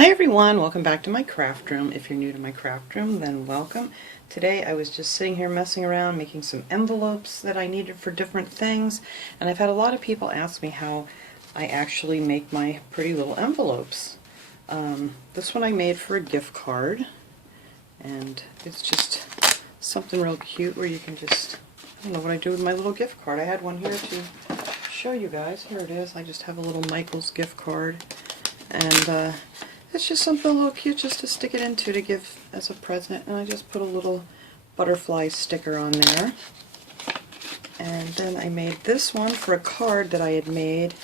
Hi everyone, welcome back to my craft room. If you're new to my craft room, then welcome. Today I was just sitting here messing around making some envelopes that I needed for different things, and I've had a lot of people ask me how I actually make my pretty little envelopes. This one I made for a gift card, and it's just something real cute where you can just, I don't know what I do with my little gift card. I had one here to show you guys. Here it is. I just have a little Michael's gift card, and it's just something a little cute just to stick it into to give as a present, and I just put a little butterfly sticker on there. And then I made this one for a card that I had made.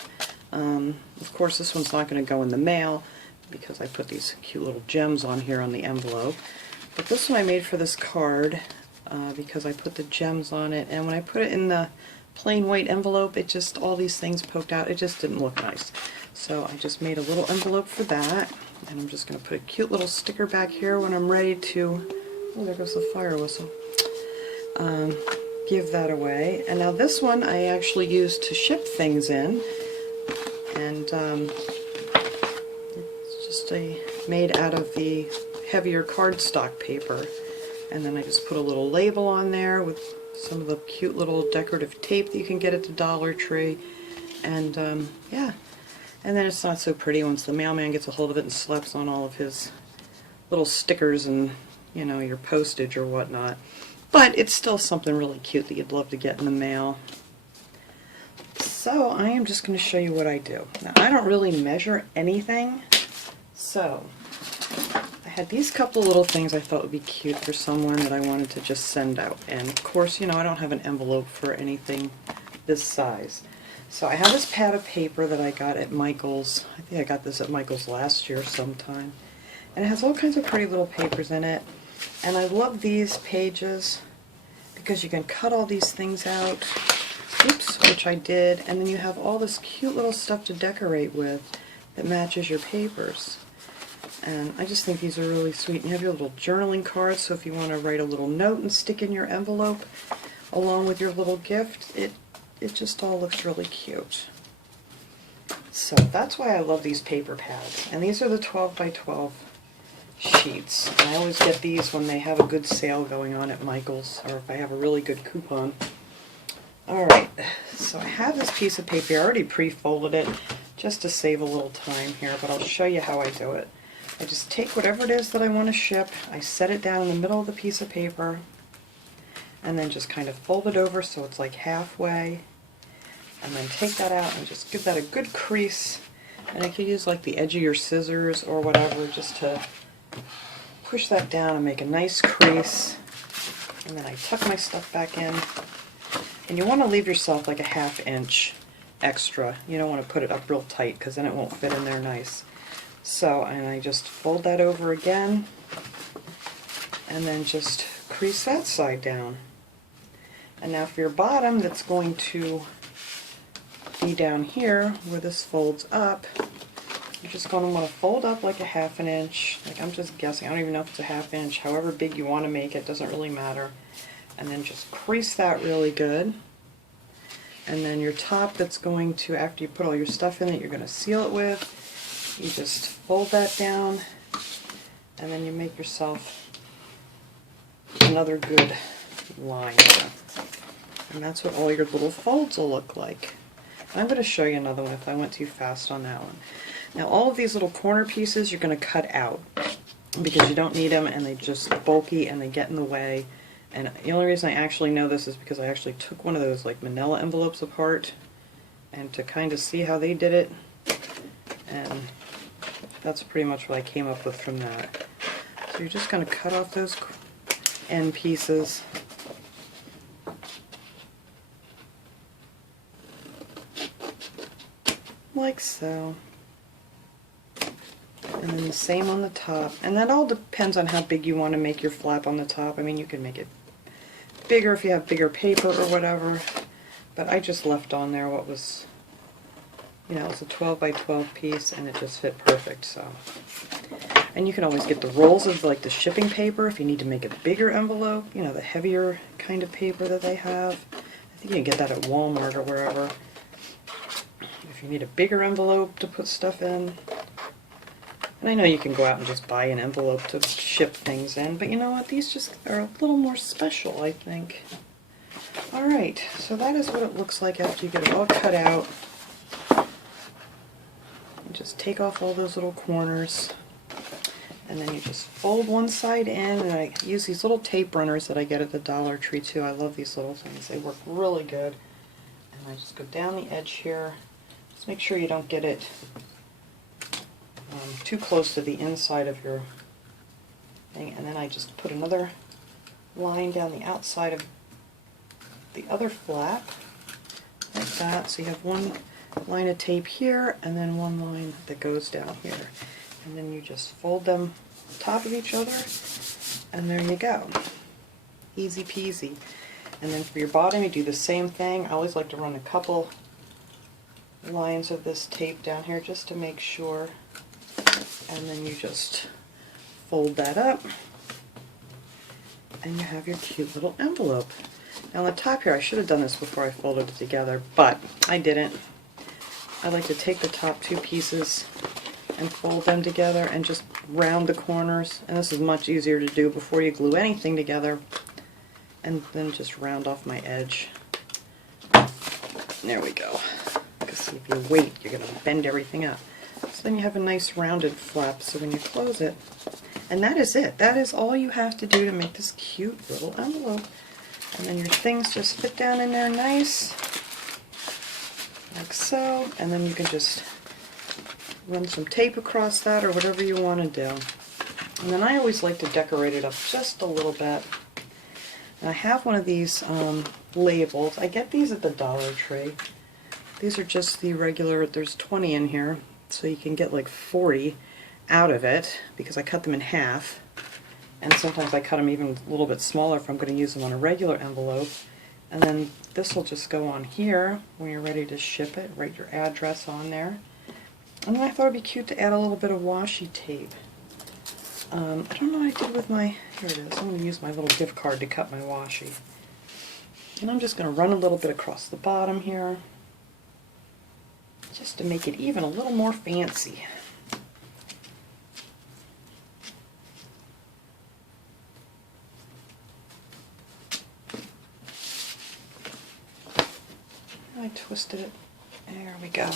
Of course this one's not going to go in the mail because I put these cute little gems on here on the envelope. But this one I made for this card because I put the gems on it, and when I put it in the plain white envelope, it just, all these things poked out. It just didn't look nice. So I just made a little envelope for that, and I'm just going to put a cute little sticker back here when I'm ready to, oh, there goes the fire whistle, give that away. And now this one I actually used to ship things in, and it's just made out of the heavier cardstock paper, and then I just put a little label on there with some of the cute little decorative tape that you can get at the Dollar Tree, and yeah. And then it's not so pretty once the mailman gets a hold of it and slaps on all of his little stickers and, you know, your postage or whatnot. But it's still something really cute that you'd love to get in the mail. So I am just going to show you what I do. Now I don't really measure anything, so I had these couple little things I thought would be cute for someone that I wanted to just send out. And of course, you know, I don't have an envelope for anything this size. So I have this pad of paper that I got at Michael's. I think I got this at Michael's last year sometime. And it has all kinds of pretty little papers in it. And I love these pages because you can cut all these things out, oops, which I did, and then you have all this cute little stuff to decorate with that matches your papers. And I just think these are really sweet. And you have your little journaling cards, so if you want to write a little note and stick in your envelope along with your little gift, it just all looks really cute. So that's why I love these paper pads. And these are the 12 by 12 sheets. And I always get these when they have a good sale going on at Michael's, or if I have a really good coupon. Alright, so I have this piece of paper. I already pre-folded it just to save a little time here, but I'll show you how I do it. I just take whatever it is that I want to ship, I set it down in the middle of the piece of paper, and then just kind of fold it over so it's like halfway, and then take that out and just give that a good crease. And I could use like the edge of your scissors or whatever just to push that down and make a nice crease. And then I tuck my stuff back in. And you want to leave yourself like a ½ inch extra. You don't want to put it up real tight because then it won't fit in there nice. So, and I just fold that over again, and then just crease that side down. And now for your bottom, that's going to be down here where this folds up, you're just going to want to fold up like a ½ inch. Like, I'm just guessing, I don't even know if it's a ½ inch, however big you want to make it, doesn't really matter. And then just crease that really good. And then your top that's going to, after you put all your stuff in it, you're going to seal it with, you just fold that down, and then you make yourself another good line there. And that's what all your little folds will look like. I'm going to show you another one if I went too fast on that one. Now all of these little corner pieces you're going to cut out because you don't need them, and they're just bulky and they get in the way. And the only reason I actually know this is because I actually took one of those like manila envelopes apart and to kind of see how they did it, and that's pretty much what I came up with from that. So you're just going to cut off those end pieces. Like so. And then the same on the top. And that all depends on how big you want to make your flap on the top. I mean, you can make it bigger if you have bigger paper or whatever. But I just left on there what was, you know, it's a 12 by 12 piece, and it just fit perfect. So, and you can always get the rolls of like the shipping paper if you need to make a bigger envelope, you know, the heavier kind of paper that they have. I think you can get that at Walmart or wherever. If you need a bigger envelope to put stuff in. And I know you can go out and just buy an envelope to ship things in, but you know what? These just are a little more special, I think. Alright, so that is what it looks like after you get it all cut out. And just take off all those little corners. And then you just fold one side in, and I use these little tape runners that I get at the Dollar Tree too. I love these little things. They work really good. And I just go down the edge here. Just make sure you don't get it too close to the inside of your thing. And then I just put another line down the outside of the other flap, like that. So you have one line of tape here, and then one line that goes down here. And then you just fold them on top of each other, and there you go. Easy peasy. And then for your bottom, you do the same thing. I always like to run a couple lines of this tape down here just to make sure. And then you just fold that up, and you have your cute little envelope. Now on the top here, I should have done this before I folded it together, but I didn't. I like to take the top two pieces and fold them together and just round the corners, and this is much easier to do before you glue anything together, and then just round off my edge. There we go. Because see, if you wait, you're going to bend everything up. So then you have a nice rounded flap, so when you close it, and that is it. That is all you have to do to make this cute little envelope. And then your things just fit down in there nice, like so, and then you can just run some tape across that or whatever you want to do. And then I always like to decorate it up just a little bit. And I have one of these labels. I get these at the Dollar Tree. These are just the regular, there's 20 in here, so you can get like 40 out of it because I cut them in half. And sometimes I cut them even a little bit smaller if I'm going to use them on a regular envelope. And then this will just go on here when you're ready to ship it. Write your address on there. And then I thought it would be cute to add a little bit of washi tape. I don't know what I did with my, here it is. I'm going to use my little gift card to cut my washi. And I'm just going to run a little bit across the bottom here, just to make it even a little more fancy. I twisted it. There we go. I'll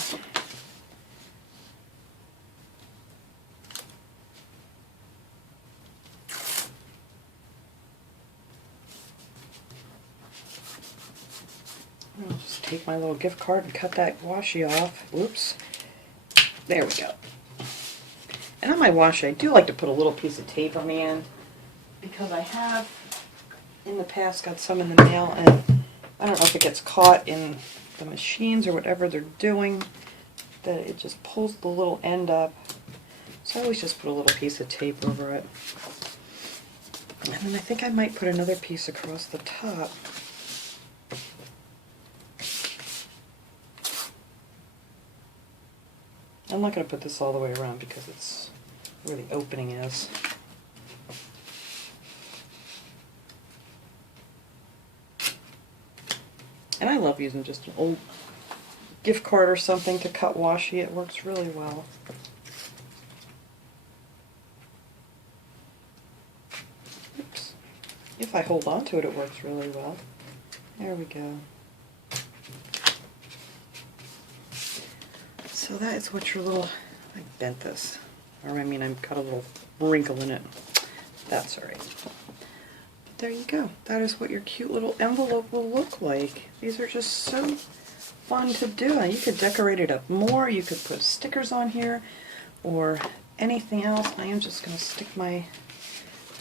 just take my little gift card and cut that washi off. Whoops. There we go. And on my washi, I do like to put a little piece of tape on the end because I have in the past got some in the mail, and I don't know if it gets caught in the machines or whatever they're doing, that it just pulls the little end up. So I always just put a little piece of tape over it. And then I think I might put another piece across the top. I'm not going to put this all the way around because it's where the opening is. And I love using just an old gift card or something to cut washi. It works really well. Oops. If I hold on to it, it works really well. There we go. So that is what your little, I bent this, or I mean I got a little wrinkle in it. That's alright. There you go. That is what your cute little envelope will look like. These are just so fun to do. And you could decorate it up more. You could put stickers on here or anything else. I am just going to stick my,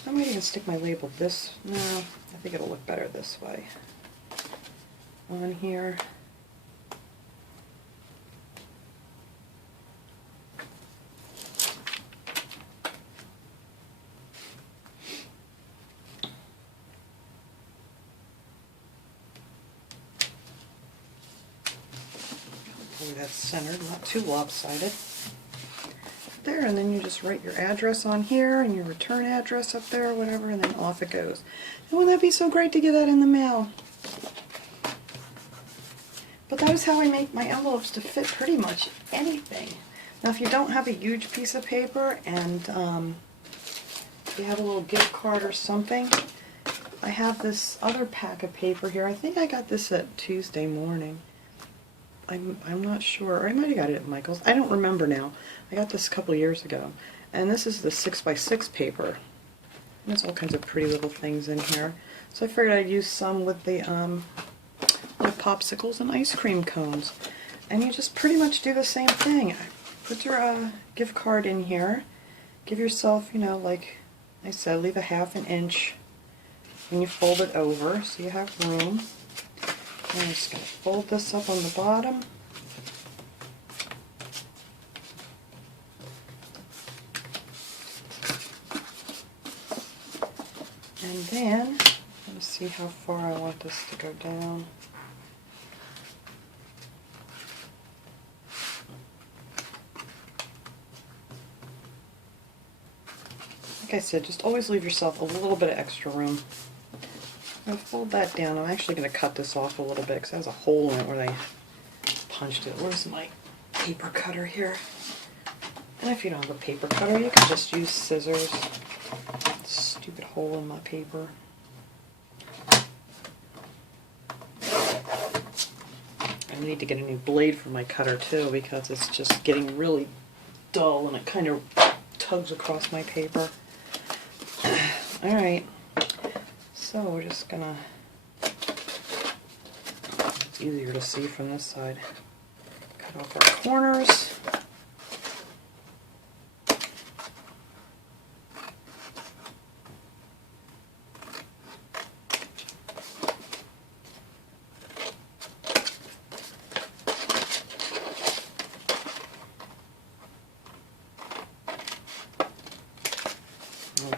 I might even stick my label this, no, I think it'll look better this way. On here. That's centered, not too lopsided. There, and then you just write your address on here and your return address up there or whatever, and then off it goes. And wouldn't that be so great to get that in the mail? But that is how I make my envelopes to fit pretty much anything. Now if you don't have a huge piece of paper and you have a little gift card or something, I have this other pack of paper here. I think I got this at Tuesday morning. I'm not sure, or I might have got it at Michael's. I don't remember now. I got this a couple years ago. And this is the 6x6 paper. There's all kinds of pretty little things in here. So I figured I'd use some with the popsicles and ice cream cones. And you just pretty much do the same thing. Put your gift card in here. Give yourself, you know, like I said, leave a ½ inch when you fold it over so you have room. And I'm just going to fold this up on the bottom. And then, let's see how far I want this to go down. Like I said, just always leave yourself a little bit of extra room. I'm going to fold that down. I'm actually going to cut this off a little bit because it has a hole in it where they punched it. Where's my paper cutter here? And if you don't have a paper cutter, you can just use scissors. Stupid hole in my paper. I need to get a new blade for my cutter too because it's just getting really dull and it kind of tugs across my paper. Alright, so we're just gonna, it's easier to see from this side. Cut off our corners.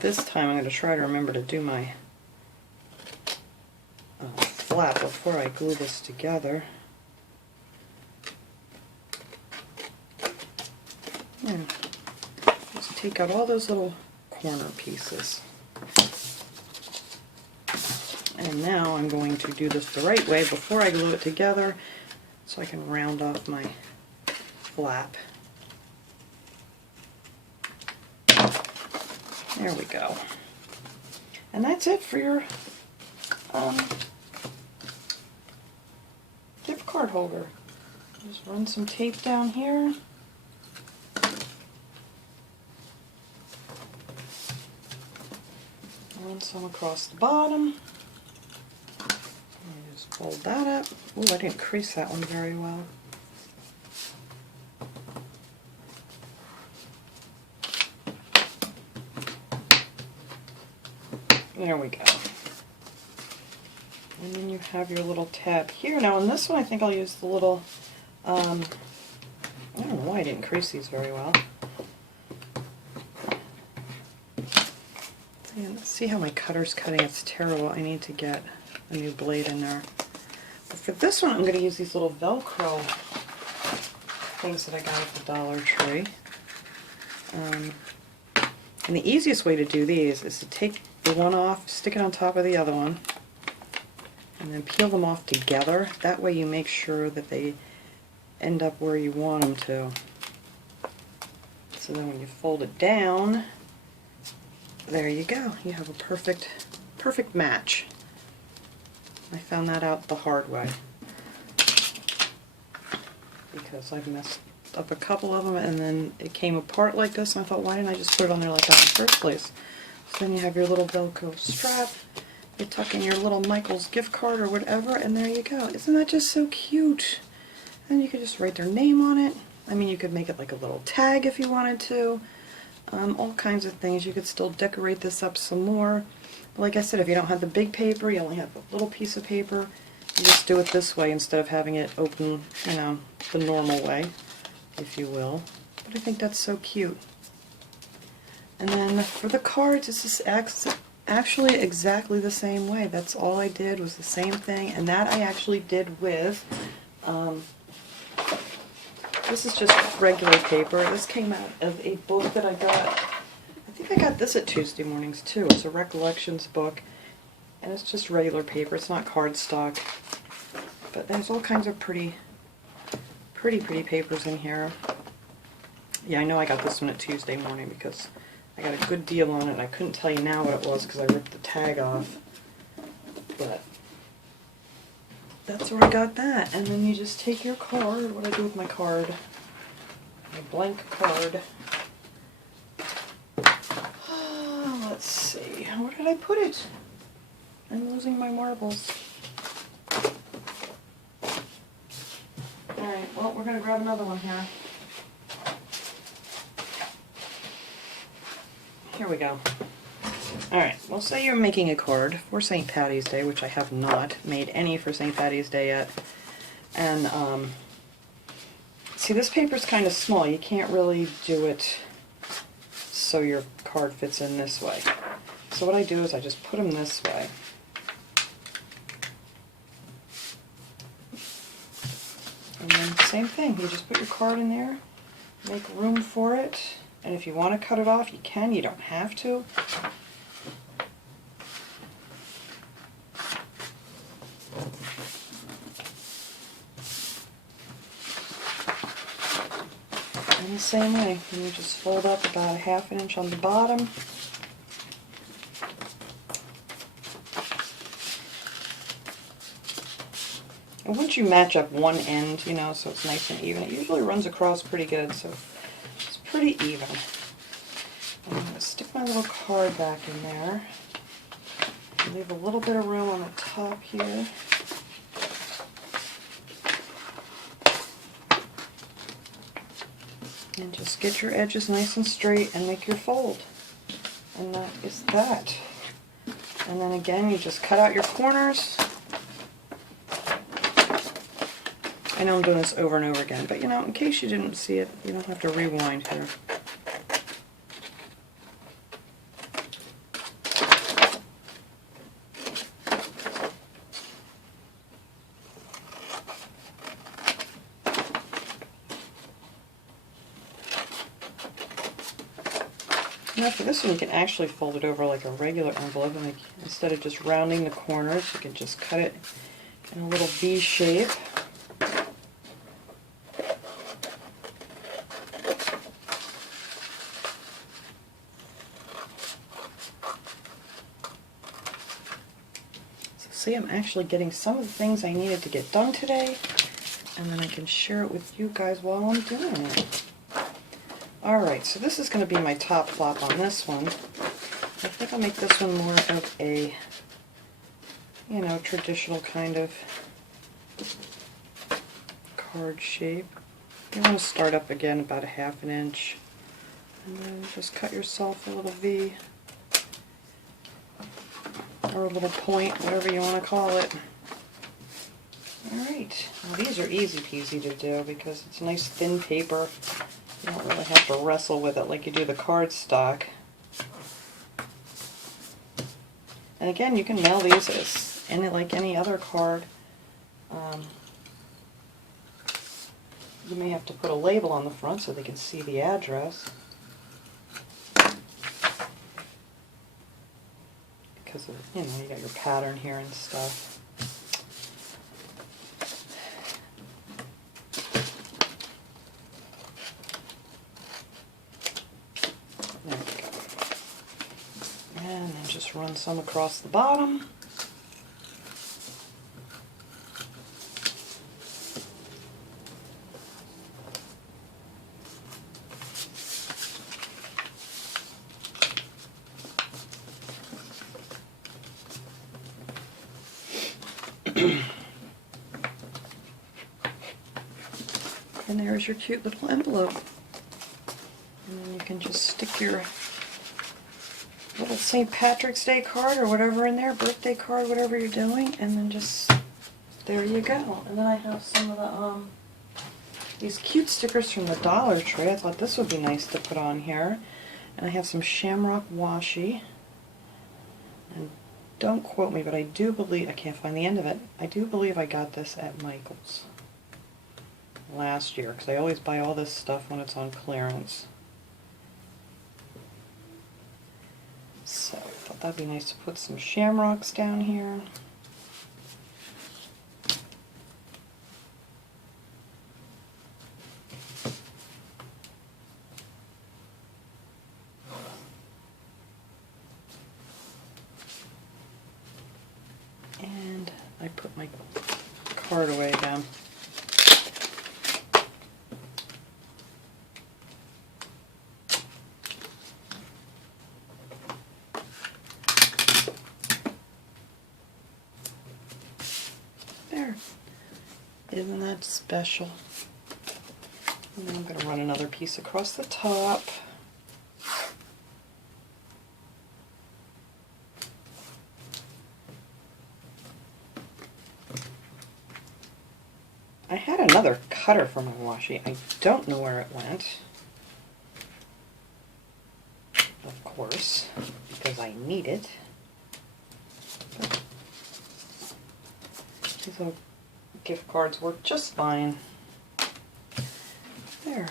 This time I'm going to try to remember to do my flap before I glue this together. And just take out all those little corner pieces. And now I'm going to do this the right way before I glue it together so I can round off my flap. There we go. And that's it for your gift card holder. Just run some tape down here. Run some across the bottom. And just fold that up. Ooh, I didn't crease that one very well. There we go. And then you have your little tab here. Now on this one I think I'll use the little, I don't know why I didn't crease these very well. And see how my cutter's cutting? It's terrible. I need to get a new blade in there. But for this one I'm going to use these little Velcro things that I got at the Dollar Tree. And the easiest way to do these is to take the one off, stick it on top of the other one, and then peel them off together. That way you make sure that they end up where you want them to. So then when you fold it down, there you go. You have a perfect match. I found that out the hard way because I've messed up a couple of them and then it came apart like this and I thought, why didn't I just put it on there like that in the first place? So then you have your little Velcro strap, you tuck in your little Michael's gift card or whatever, and there you go. Isn't that just so cute? And you could just write their name on it. I mean, you could make it like a little tag if you wanted to. All kinds of things. You could still decorate this up some more. But like I said, if you don't have the big paper, you only have a little piece of paper, you just do it this way instead of having it open, you know, the normal way, if you will. But I think that's so cute. And then for the cards, it's just actually exactly the same way. That's all I did was the same thing, and that I actually did with, this is just regular paper. This came out of a book that I got, I think I got this at Tuesday mornings too. It's a recollections book, and it's just regular paper. It's not cardstock, but there's all kinds of pretty papers in here. Yeah, I know I got this one at Tuesday morning because I got a good deal on it. I couldn't tell you now what it was because I ripped the tag off. But that's where I got that. And then you just take your card. What do I do with my card? My blank card. Let's see. Where did I put it? I'm losing my marbles. Alright, well, we're going to grab another one here. Here we go. Alright, well, say you're making a card for St. Patty's Day, which I have not made any for St. Patty's Day yet. And, see, this paper's kind of small. You can't really do it so your card fits in this way. So what I do is I just put them this way. And then same thing, you just put your card in there, make room for it, and if you want to cut it off, you can, you don't have to. And the same way, and you just fold up about a ½ inch on the bottom. And once you match up one end, you know, so it's nice and even, it usually runs across pretty good, so it's pretty even. I'm going to stick my little card back in there. Leave a little bit of room on the top here. And just get your edges nice and straight and make your fold. And that is that. And then again, you just cut out your corners. I know I'm doing this over and over again, but you know, in case you didn't see it, you don't have to rewind here. Now for this one, you can actually fold it over like a regular envelope, and like, instead of just rounding the corners, you can just cut it in a little V shape. See, I'm actually getting some of the things I needed to get done today, and then I can share it with you guys while I'm doing it. Alright, so this is going to be my top flop on this one. I think I'll make this one more of a, you know, traditional kind of card shape. You want to start up again about a ½ inch, and then just cut yourself a little V. Or a little point, whatever you want to call it. Alright, well, these are easy peasy to do because it's nice thin paper. You don't really have to wrestle with it like you do the cardstock. And again, you can mail these as like any other card. You may have to put a label on the front so they can see the address. Because of, you know, you got your pattern here and stuff. There we go. And then just run some across the bottom. And there's your cute little envelope. And then you can just stick your little St. Patrick's Day card or whatever in there, birthday card, whatever you're doing, and then just, there you go. And then I have some of the, these cute stickers from the Dollar Tree. I thought this would be nice to put on here. And I have some shamrock washi. And don't quote me, but I do believe, I can't find the end of it, I do believe I got this at Michael's last year, because I always buy all this stuff when it's on clearance. So I thought that'd be nice to put some shamrocks down here. put my card away again. There. Isn't that special? And then I'm going to run another piece across the top. I had another cutter for my washi. I don't know where it went. Of course, because I need it. But these little gift cards work just fine. There.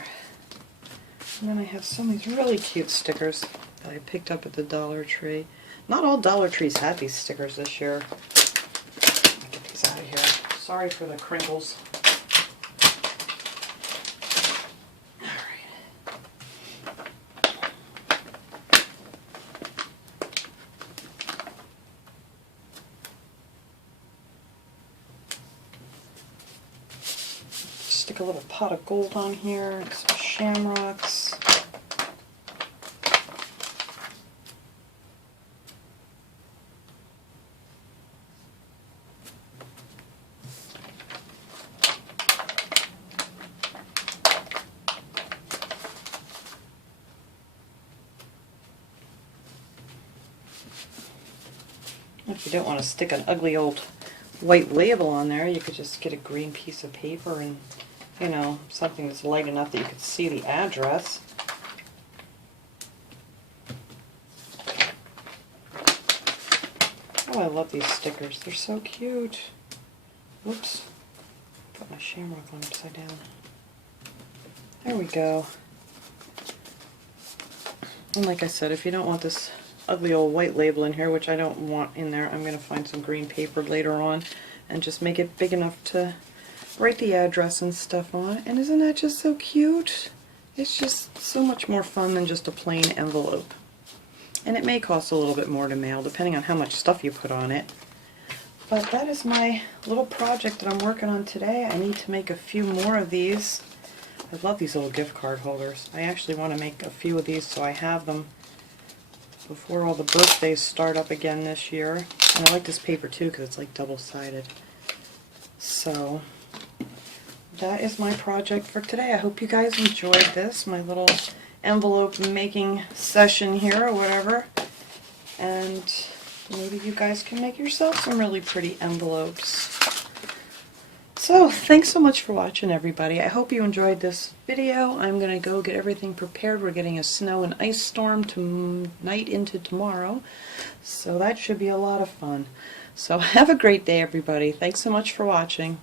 And then I have some of these really cute stickers that I picked up at the Dollar Tree. Not all Dollar Trees had these stickers this year. Let me get these out of here. Sorry for the crinkles. Stick a little pot of gold on here, some shamrocks. If you don't want to stick an ugly old white label on there, you could just get a green piece of paper and, you know, something that's light enough that you could see the address. Oh, I love these stickers. They're so cute. Whoops. Put my shamrock one upside down. There we go. And like I said, if you don't want this ugly old white label in here, which I don't want in there, I'm going to find some green paper later on and just make it big enough to write the address and stuff on. And isn't that just so cute? It's just so much more fun than just a plain envelope. And it may cost a little bit more to mail depending on how much stuff you put on it. But that is my little project that I'm working on today. I need to make a few more of these. I love these little gift card holders. I actually want to make a few of these so I have them before all the birthdays start up again this year. And I like this paper too because it's like double-sided. So that is my project for today. I hope you guys enjoyed this, my little envelope making session here or whatever. And maybe you guys can make yourself some really pretty envelopes. So thanks so much for watching, everybody. I hope you enjoyed this video. I'm going to go get everything prepared. We're getting a snow and ice storm tonight into tomorrow, so that should be a lot of fun. So have a great day, everybody. Thanks so much for watching.